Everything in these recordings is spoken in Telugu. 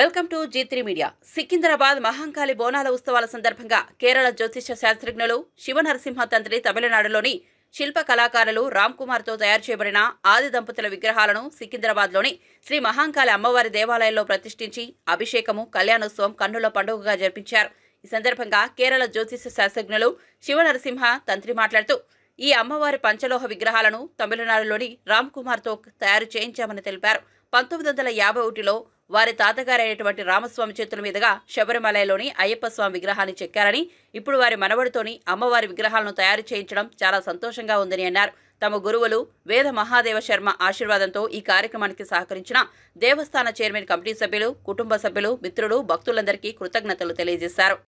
Welcome to G3 media. Secunderabad Mahankali బోనాల ఉత్సవాల సందర్భంగా కేరళ జ్యోతిష శాస్త్రజ్ఞులు శివనరసింహ తంత్రి తమిళనాడులోని శిల్ప కళాకారులు రామ్ కుమార్ తో తయారు చేయబడిన ఆది దంపతుల విగ్రహాలను సికింద్రాబాద్లోని శ్రీ మహంకాళి అమ్మవారి దేవాలయంలో ప్రతిష్ఠించి అభిషేకము కళ్యాణోత్సవం కన్నుల పండుగగా జరిపించారు. ఈ సందర్భంగా కేరళ జ్యోతిష శాస్త్రజ్ఞులు శివనరసింహ తంత్రి మాట్లాడుతూ ఈ అమ్మవారి పంచలోహ విగ్రహాలను తమిళనాడులోని రామ్ కుమార్ తో తయారు చేయించామని తెలిపారు. 1951లో వారి తాతగారైనటువంటి రామస్వామి చేతుల మీదుగా శబరిమలలోని అయ్యప్ప స్వామి విగ్రహాన్ని చెక్కారని, ఇప్పుడు వారి మనవడితోని అమ్మవారి విగ్రహాలను తయారు చేయించడం చాలా సంతోషంగా ఉందని అన్నారు. తమ గురువులు వేద మహాదేవ శర్మ ఆశీర్వాదంతో ఈ కార్యక్రమానికి సహకరించిన దేవస్థాన చైర్మన్ కమిటీ సభ్యులు, కుటుంబ సభ్యులు, మిత్రులు, భక్తులందరికీ కృతజ్ఞతలు తెలియజేశారు.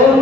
ओम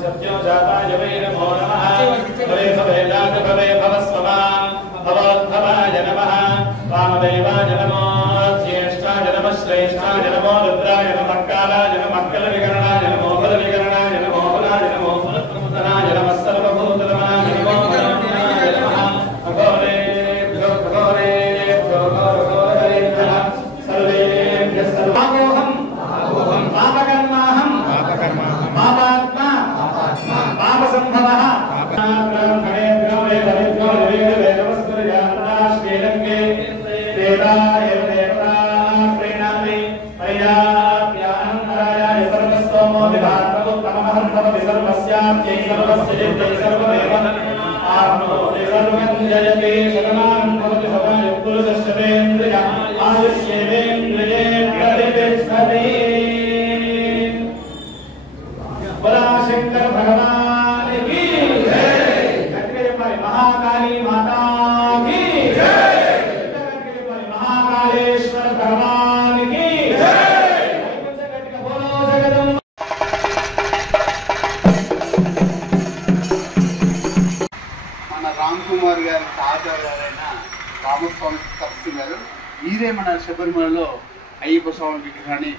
सत्यो जाताय वै नमो नमः भवे भवेदात भवे भवस्वमान् भवोद्भवाय नमः वामदेवाय नमो ज्येष्ठाय नमः श्रेष्ठाय नमो रुद्राय नमः कालाय नमः कलविकरणाय नमो बलविकरणाय नमो बलाय नमो बलप्रमुदनाय नमः सर्वभूतनाय नमो गणाय नमः अघोरेभ्यो घोरेभ्यो घोरेभ्यः सर्वेभ्यः सर्वागोहम् पापकर्माहम् पापात्मा पापसंभवः ब्रह्मणेभ्यो वेदनेभ्यो वेदवस्तुर्यात्राः श्रीरङ्गे देवाय देवताः प्रीणामि अय्याप्यानन्दराय सर्वस्तोमो विभात्मोत्तमहं भवति सर्वस्याप्यै सर्वस्य जित्यै सर्वमेव आप्नोति सर्वं जयति शतमानं भवति शतायुः आयुष्येवेन्द्रिये प्रतिष्ठति शंकर भगवान की जय। महाकाली माता की जय। महाकालेश्वर भगवान की जय। बोलो जगदम्बा। మన రామ్ కుమార్ గారి తాత గారైన రామస్వామి తపస్సు గారు ఈరే మన శబరిమలలో అయ్యప్ప స్వామి విగ్రహాన్ని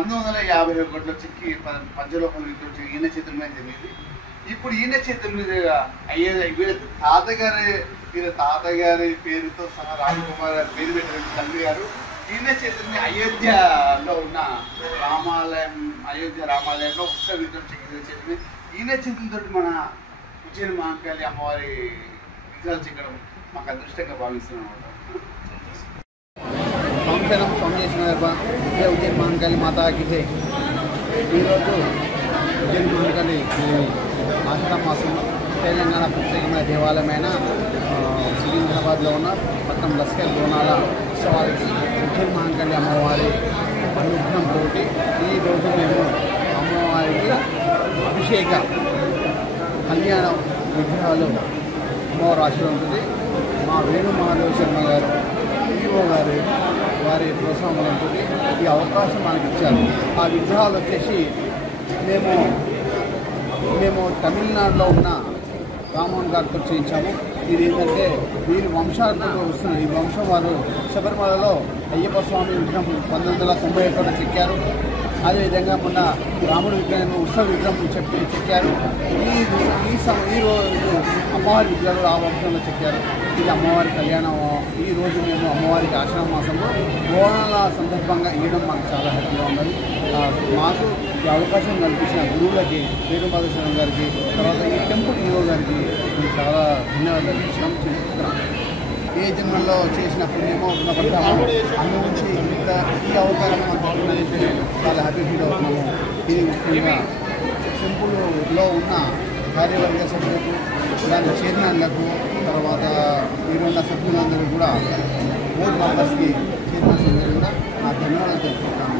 1951లో చెక్కి పంచలోహం నుంచి ఈయన చేతుల మీద జరిగింది. ఇప్పుడు ఈయన చేతుల మీద తాతగారి పేరుతో సహా రామ్ కుమార్ గారి పేరు పెట్టిన తండ్రి గారు ఈయన చేతుల్ని అయోధ్యలో ఉన్న అయోధ్య రామాలయంలో ఉత్సవ విగ్రహం చెక్కిన చేతులు ఈయన చేతులతో మన ఉజ్జయిని మహంకాళి అమ్మవారి విగ్రహాలు చెక్కడం మాకు అదృష్టంగా భావిస్తున్నాం. సంవత్సరం స్వామి చేసిన ఉజ్జయిని మహంకాళి మాతాకి ఈరోజు ఉజ్జయిని మహంకాళి ఆషాఢ మాసంలో తెలంగాణ ప్రత్యేకమైన దేవాలయమైన సికింద్రాబాద్లో ఉన్న పట్టణం లస్కర్ బోనాల ఉత్సవాలకి ఉజ్జయిని మహంకాళి అమ్మవారి అనుగ్రహంతో ఈరోజు మేము అమ్మవారికి అభిషేక కళ్యాణ విగ్రహాలు అమ్మవారి ఆశీర్వాదం ఉంటుంది. మా వేణు మహాదేవ శర్మ గారు ఈఓ గారు వారి ప్రోత్సాహంతో ఈ అవకాశం మనకి ఇచ్చారు. ఆ విగ్రహాలు వచ్చేసి మేము తమిళనాడులో ఉన్న రామోహన్ గారితో చేయించాము. ఇది ఏంటంటే వీరి వంశాలతో వస్తున్న ఈ వంశం వారు శబరిమలలో అయ్యప్ప స్వామి విగ్రహం 1991 చెక్కారు. అదేవిధంగా మొన్న రాముడి విగ్రహం ఉత్సవ విగ్రహం చెక్కారు. ఈ రోజు అమ్మవారి విగ్రహాలు ఆ వంశంలో చెక్కారు. ఇది అమ్మవారి కళ్యాణం. ఈరోజు మేము అమ్మవారికి ఆషాఢ మాసంలో బోనాల సందర్భంగా ఇవ్వడం మాకు చాలా హ్యాపీగా ఉన్నది. మాకు ఈ అవకాశం కల్పించిన గురువులకి వేణుమాధవ గారికి, తర్వాత ఈ టెంపుల్ ఈఓ గారికి మేము చాలా ధన్యవాదాలు చెప్తున్నాం. ఏ జన్మల్లో చేసిన పుణ్యమో గుణపడ్డామో అందు నుంచి ఈ అవకాశం అందుకున్నది చాలా హ్యాపీ ఫీల్ అవుతున్నాము. ఇది ముఖ్యంగా టెంపుల్లో ఉన్న కార్యవర్గ సభ్యులకు, దాని చైర్మన్లకు, తర్వాత మీరున్న సభ్యులందరూ కూడా బోర్డు మెంబర్స్కి చైర్మన్ సభ్యులు కూడా నా ధన్యవాదాలు తెలుసుకుంటాను.